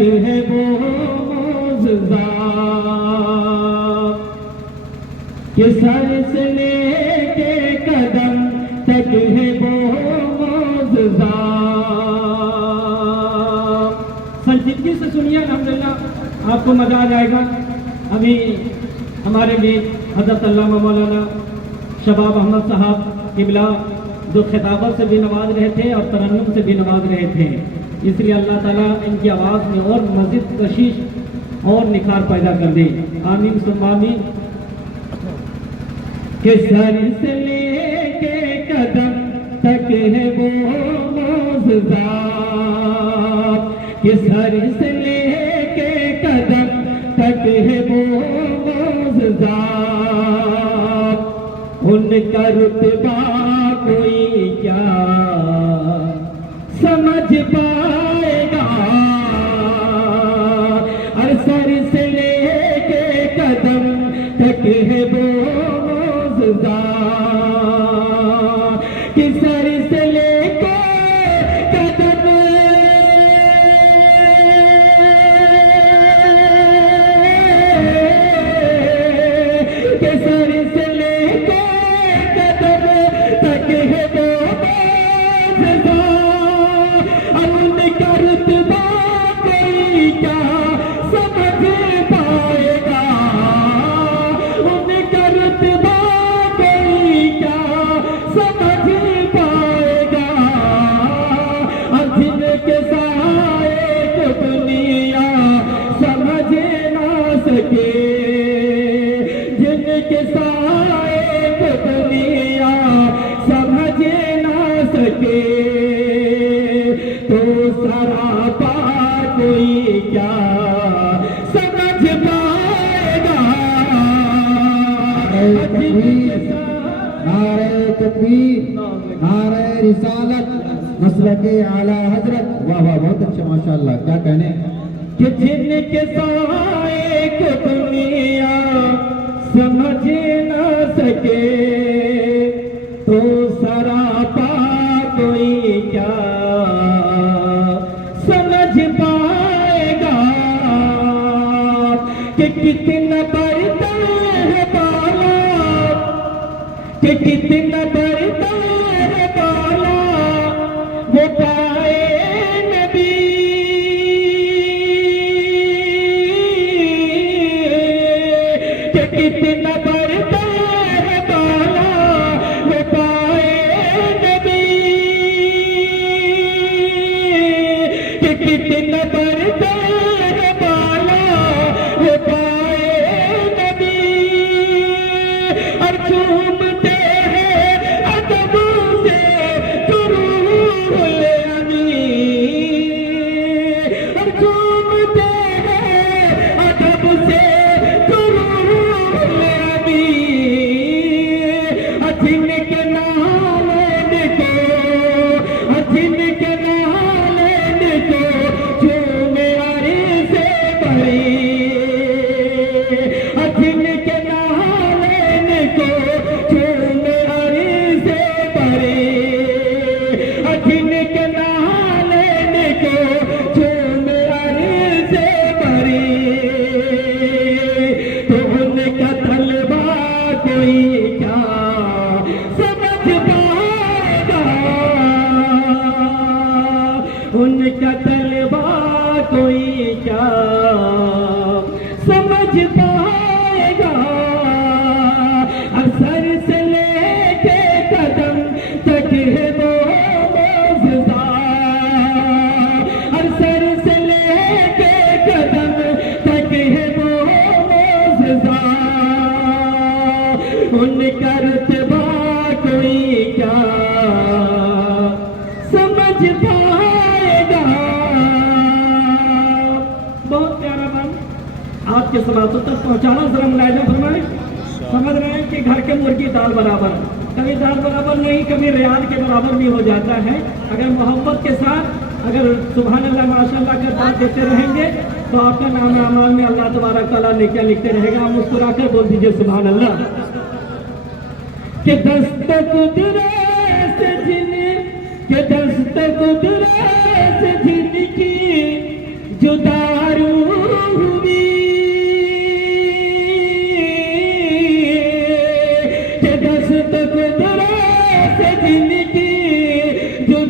تک ہے وہ معجزہ کہ سر سے لے کے قدم تک ہے وہ معجزہ. سنجیدگی سے سنیے الحمدللہ آپ کو مزہ آ جائے گا. ابھی ہمارے بھی حضرت علامہ مولانا شباب احمد صاحب قبلہ جو خطابت سے بھی نواز رہے تھے اور ترنم سے بھی نواز رہے تھے، اس لیے اللہ تعالیٰ ان کی آواز میں اور مزید کشش اور نکھار پیدا کر دے. آمین ثم آمین. کہ سر سے لے کے قدم تک ہے وہ معجزہ کہ سر سے لے کے قدم تک ہے وہ معجزہ. ان کا رتبہ کوئی کیا سمجھ پائے گا، اور سر سے لے کے قدم تک ہے وہ معجزہ کہ سر سے لے کے قدم کہ سر سے لے کے قدم تک ہے وہ معجزہ. ان کا رتبہ کوئی کیا سمجھ پائے گا، ان کا رتبہ کوئی کیا سمجھ پائے گا. اور جن کے سائے کو دنیا سمجھ نہ سکے، جن کے سائے کو دنیا سمجھ نہ سکے، تو سراپا کوئی کیا سمجھ پائے گا. نعرہ تکبیر، نعرہ رسالت، مسلک اعلیٰ حضرت. واہ واہ، بہت اچھا، ماشاءاللہ. کیا کہنے کہ جن کے سائے کو دنیا سمجھ نہ سکے، تو سراپا کوئی کیا سمجھ پائے گا. کہ کتنا بڑھتا ہے بالا، کہ کتنا بڑھتا ہے بالا وہ پائے نبی. کہ کتنا بڑھتا ہے بالا وہ پائے نبی. کہ کتنا بڑھتا ہے بالا وہ پائے نبی. اور چومتے ہیں ادب سے ضرور الامین، اور چومتے ہیں ادب سے ضرور الامین. جن کے نالین کو، جن کے نالین کو چومے عرض سے بڑی، جن کے نالین کو چومے عرض سے بڑی، جن کے نالین کو چومے عرض سے بڑی. تو ان کا طلبہ کوئی کیا سمجھ پائے گا، ان کا طلبہ کوئی کیا سمجھ پائے گا. اور سر سے لے کے قدم تک ہے وہ معجزہ، اور سر سے لے کے قدم تک ہے وہ معجزہ. ان کا رتبہ کوئی کیا سمجھ پائے گا. بہت پیارا بات آپ کے سماعتوں تک پہنچانا. ذرا ملاحظہ فرمائیں. سمجھ رہے ہیں کہ گھر کے مرغی دال برابر، کبھی دال برابر نہیں، کبھی ریال کے برابر بھی ہو جاتا ہے. اگر محبت کے ساتھ اگر سبحان اللہ ماشاء اللہ کا بات دیتے رہیں گے تو آپ کا نام اعمال میں اللہ تبارک تعالیٰ نیکیاں لکھتے رہے گا. آپ مسکرا کر بول دیجیے سبحان اللہ. کہ دست قدرت جن، کہ دست قدرت جن کی جدا